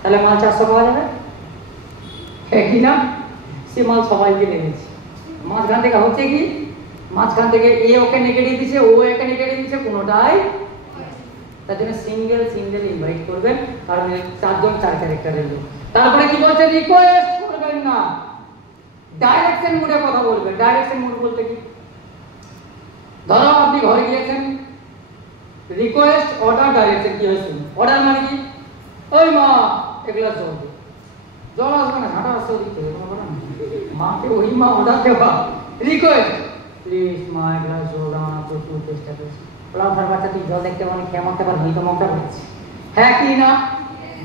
তাহলে মাল 400 পাওয়া যাবে, হ্যাঁ কি না? সে মাল সবাইকে নেমেছে। মাঝখান থেকে হচ্ছে কি, মাঝখান থেকে এ ওকে নেগেটিভ দিচ্ছে, ও একে নেগেটিভ দিচ্ছে, কোনোটাই। তার জন্য সিঙ্গেল সিঙ্গেল ইনভাইট করবেন, কারণ 4 জন 4 ক্যারেক্টারের লোক। তারপরে কি বলছে, রিকোয়েস্ট করবেন না, ডাইরেকশন মোডে কথা বলবেন। ডাইরেকশন মোড বলতে কি, ধরো আপনি ঘরে গিয়েছেন, রিকোয়েস্ট অর্ডার ডাইরেকশন কি হয়েছে, অর্ডার মানে কি, ওই মা এক গ্লাস জল দে, জল আসবে না, হাঁটা আসতে দিতে মাকে ওই মা অর্ডার দেওয়া। রিকোয়েস্ট, প্লিজ মা এক গ্লাস জল দাও না, প্রচুর চেষ্টা করছি। প্লাফার বাচ্চা তুই জল দেখতে পারি, খেয়ে মারতে পারবি তো, মনটা হচ্ছে, হ্যাঁ কি না?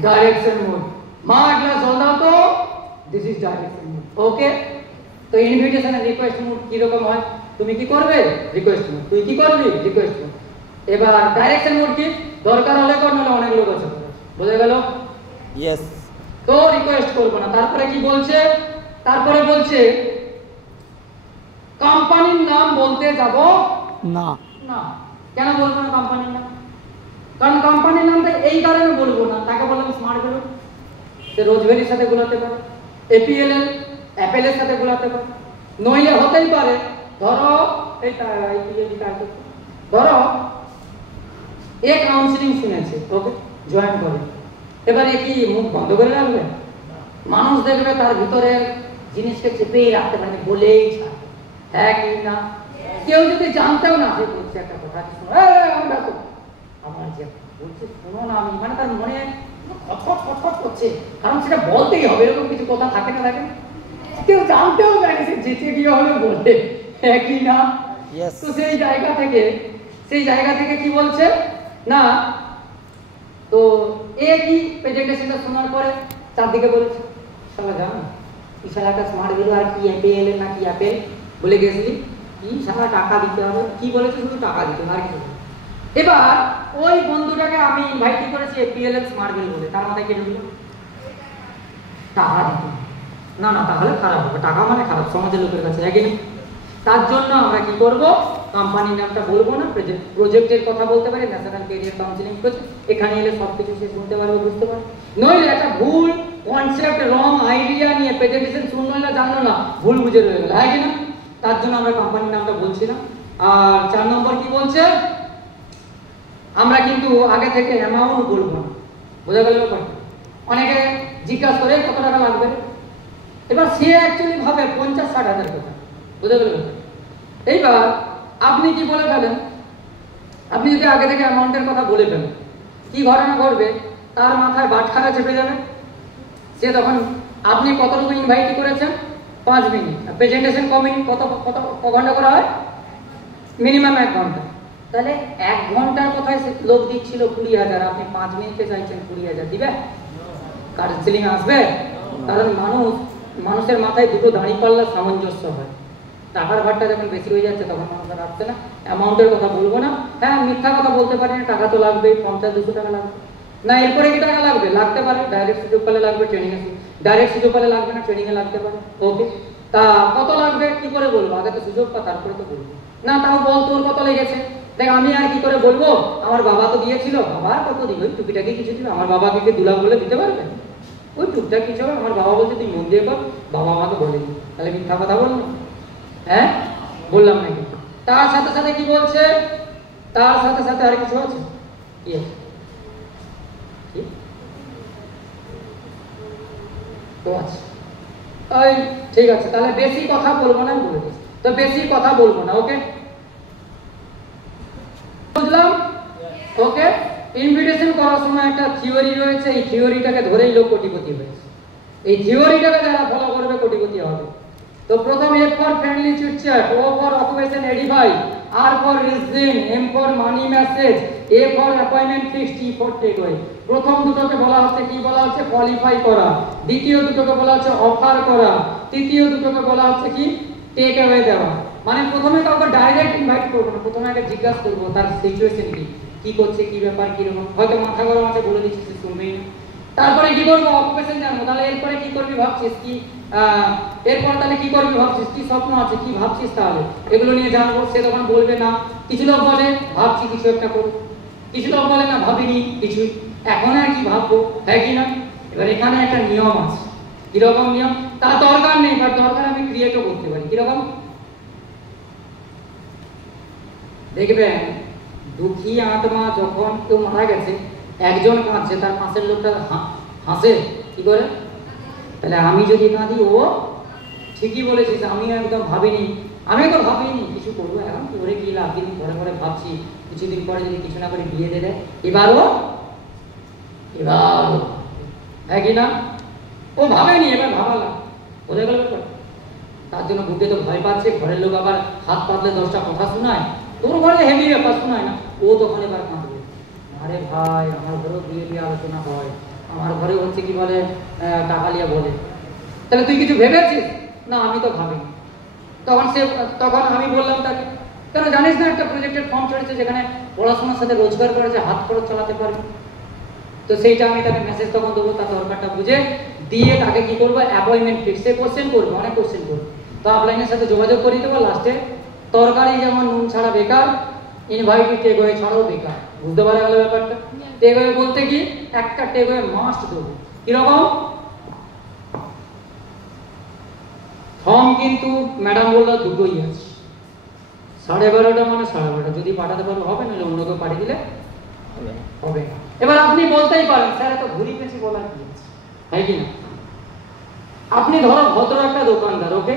ডাইরেকশন মোড, মা এক গ্লাস জল দাও তো, দিস ইজ ডাইরেকশন মোড। ওকে, তো ইনভিটেশন আর রিকোয়েস্ট মোড কি রকম হয়, তুমি কি করবে, রিকোয়েস্ট মোড, তুই কি করবি, রিকোয়েস্ট মোড। এবার ডাইরেকশন মোড কি, দরকার হলে কর, নাহলে অনেক লোক আছে, বুঝে গেল? ইয়েস। তো রিকোয়েস্ট করবো না। তারপরে কি বলছে, তারপরে বলছে কোম্পানির নাম বলতে যাব না। না। কেন বলবো না কোম্পানির নাম? কারণ কোম্পানির নামটা এই কারণে বলবো না, তাকে বললাম স্মার্ট ভ্যালু, সে রোজভ্যালির সাথে গোলাতে পারে, এপিএল এর অ্যাপেলের সাথে গোলাতে পারে, নইলে হতেই পারে ধরো ধরো এ কাউন্সিলিং শুনেছে, ওকে জয়েন করে, এবারে কি মুখ বন্ধ করে রাখবে? মানুষ দেখবে তার ভিতরে জিনিসকে চেপেই রাখতে পারে, বলেই ছাড়ে, হ্যাঁ কি না? কেউ যদি জানতেও না, সে বলছে একটা কথা, আমার যে বলছে শোনো না, আমি মানে তার মনে খটখট করছে, কারণ সেটা বলতেই হবে, এরকম কিছু কথা থাকে না, থাকে কেউ জানতেও জানে, সে যেতে গিয়ে হলে বলে, হ্যাঁ কি না? তো সেই জায়গা থেকে কি বলছে না, তো এ কি প্রেজেন্টেশনটা শোনার পরে চারদিকে বলেছে, শালা জানো এই শালাটা স্মার্ট ভ্যালু আর কি এপিএল না কি অ্যাপেল বলে গেছিলি, কি শালা টাকা দিতে হবে, কি বলেছে, শুধু টাকা দিতে হবে আর কিছু। এবার ওই বন্ধুটাকে আমি ইনভাইট করেছি এপিএল এর স্মার্ট ভ্যালু বলে, তার মাথায় কেটে দিল টাকা দিতে, না না তাহলে খারাপ হবে, টাকা মানে খারাপ সমাজের লোকের কাছে, একই। তার জন্য আমরা কি করব, কোম্পানির নামটা বলবো না, প্রজেক্টের কথা বলতে পারি, ন্যাশনাল ক্যারিয়ার কাউন্সিলিং প্রজেক্ট, এখানে এলে সবকিছু সে শুনতে পারবে, বুঝতে পারবে। নইলে একটা ভুল কনসেপ্ট, রং আইডিয়া নিয়ে প্রেজেন্টেশন শুনলো না, জানলো না, ভুল বুঝে রয়ে গেল, হ্যাঁ কি না? তার জন্য আমরা কোম্পানির নামটা বলছি না। আর 4 নম্বর কি বলছে, আমরা কিন্তু আগে থেকে অ্যামাউন্ট বলবো না, বোঝা গেল ব্যাপার? অনেকে জিজ্ঞাসা করে কত টাকা লাগবে, এবার সে অ্যাকচুয়ালি ভাবে 50-60 হাজার টাকা, বুঝা গেল? এইবার আপনি কি বলে ফেলেন, আপনি যদি আগে থেকে অ্যামাউন্টের কথা বলে ফেলেন, কি ঘটনা ঘটবে, তার মাথায় বাটখারা চেপে যাবে। সে তখন আপনি কতটুকু ইনভাইট করেছেন, 5 মিনিট, প্রেজেন্টেশন কত ঘন্টা করা হয়, মিনিমাম 1 ঘন্টা, তাহলে 1 ঘন্টার কথায় সে লোক দিচ্ছিল 20,000, আপনি 5 মিনিটে চাইছেন 20,000, দিবে? কাউন্সিলিং আসবে? কারণ মানুষের মাথায় দুটো দাঁড়িপাল্লার সামঞ্জস্য হয়, টাকার ভারটা যখন বেশি হয়ে যাচ্ছে তখন মানুষ আর আসছে না। অ্যামাউন্টের কথা বলবো না, হ্যাঁ মিথ্যা কথা বলতে পারি না, টাকা তো লাগবেই, 50-200 টাকা লাগবে না, এরপরে কি টাকা লাগবে, লাগতে পারে, ডাইরেক্ট সুযোগ পেলে লাগবে, ট্রেনিং এ ডাইরেক্ট সুযোগ পেলে লাগবে না, ট্রেনিং এ লাগতে পারে, ওকে। তা কত লাগবে কি করে বলবো, আগে তো সুযোগ পা তারপরে তো বলবো না, তাও বল তোর কত লেগেছে, দেখ আমি আর কি করে বলবো, আমার বাবা তো দিয়েছিল, বাবা কত দিল, ওই টুকিটাকি কিছু দিল, আমার বাবাকে কি 2 লাখ বলে দিতে পারবে, ওই টুকটাক কিছু হবে, আমার বাবা বলছে তুই মন দিয়ে কর, বাবা আমাকে বলেনি, তাহলে মিথ্যা কথা বললো, হ্যাঁ বললাম নাকি? তার সাথে সাথে কি বলছে, তার সাথে সাথে আর কিছু আছে কি আছে, তো আছে, ওই ঠিক আছে, তাহলে বেশি কথা বলবো না, বলে দিচ্ছি তো বেশি কথা বলবো না, ওকে বুঝলাম? ওকে, ইনভিটেশন করার সময় একটা থিওরি রয়েছে, এই থিওরিটাকে ধরেই লোক কোটিপতি হয়েছে, এই থিওরিটাকে যারা ফলো করবে কোটিপতি হবে। তো প্রথম A for friendly chitchat, O for occupation edify, R for reason, M for money message, A for appointment fixed, T for take away. প্রথম দুটোকে বলা হচ্ছে কি বলা হচ্ছে, কোয়ালিফাই করা, দ্বিতীয় দুটোকে বলা হচ্ছে অফার করা, তৃতীয় দুটোকে বলা হচ্ছে কি টেক অ্যাওয়ে দেওয়া। মানে প্রথমে কাউকে ডাইরেক্ট ইনভাইট করবো না, প্রথমে আগে জিজ্ঞাসা করবো তার সিচুয়েশন কি করছে, কি ব্যাপার, কি রকম, হয়তো মাথা গরম আছে বলে দিচ্ছি, সে শুনবেই না। তারপরে কি করবো, অকুপেশন জানবো, তাহলে এরপরে কি করবি ভাবছিস, কি এরপর তাহলে কি করবি ভাবছিস, কি স্বপ্ন আছে, কি ভাবছিস, তাহলে এগুলো নিয়ে জানবো। সে তখন বলবে না, কিছু লোক বলে ভাবছি কিছু একটা করবো, কিছু লোক বলে না ভাবিনি কিছুই, এখন আর কি ভাববো, হ্যাঁ কি না? এবার এখানে একটা নিয়ম আছে। কিরকম নিয়ম? তার দরকার নেই, বাট দরকার আমি ক্রিয়েটও করতে পারি। কিরকম? দেখবেন দুঃখী আত্মা যখন কেউ মারা গেছে, একজন কাঁদছে, তার পাশের লোকটা হাসে কি করে? তাহলে আমি যদি কাঁদি, ও ঠিকই বলেছিস, আমি একদম ভাবিনি, আমি তো ভাবিনি কিছু করবো, এখন করে কি লাভ, কিন্তু পরে পরে ভাবছি কিছুদিন পরে যদি কিছু না করে বিয়ে দিয়ে দেয়, এবারও হ্যাঁ কি না? ও ভাবেনি, এবার ভাবালাম, বোঝা গেল ব্যাপার? তার জন্য বুকে তো ভয় পাচ্ছে, ঘরের লোক আবার হাত পাতলে 10টা কথা শোনায়, তোর ঘরে হেভি ব্যাপার শোনায় না, ও তখন এবার কাঁদবে, আরে ভাই আমার ঘরেও বিয়ে দিয়ে আলোচনা হয়, আমার ঘরে হচ্ছে কি বলে টাকা লিয়া বলে, তাহলে তুই কিছু ভেবেছিস? না আমি তো ভাবিনি। তখন আমি বললাম তাকে, কেন জানিস না একটা প্রজেক্টের ফর্ম চলেছে যেখানে পড়াশোনার সাথে রোজগার করেছে, হাত খরচ চালাতে পারবে। তো সেইটা আমি তাকে মেসেজ তখন দেবো, তার দরকারটা বুঝে দিয়ে তাকে কি করবো, অ্যাপয়েন্টমেন্ট ফিক্স, সে কোশ্চেন করবে, অনেক কোশ্চেন করবে, তো আপলাইনের সাথে যোগাযোগ করিয়ে দেবো। লাস্টে তরকারি যেমন নুন ছাড়া বেকার, ইনভাইটেড টেক ওয়ে ছাড়াও বেকার। বুঝতে পারা গেল ব্যাপারটা? টেক ওয়ে বলতে কি, একটা টেক ওয়ে মাস্ট দেবো। কিরকম? ফর্ম কিন্তু ম্যাডাম বললো দুটোই আছে, 12:30 মানে 12:30, যদি পাঠাতে পারো হবে, নাহলে অন্য কেউ পাঠিয়ে দিলে হবে না। এবার আপনি বলতেই পারেন, স্যার এত ঘুরি পেছি বলার কি আছে, তাই কি না? আপনি ধরো ভদ্র একটা দোকানদার, ওকে,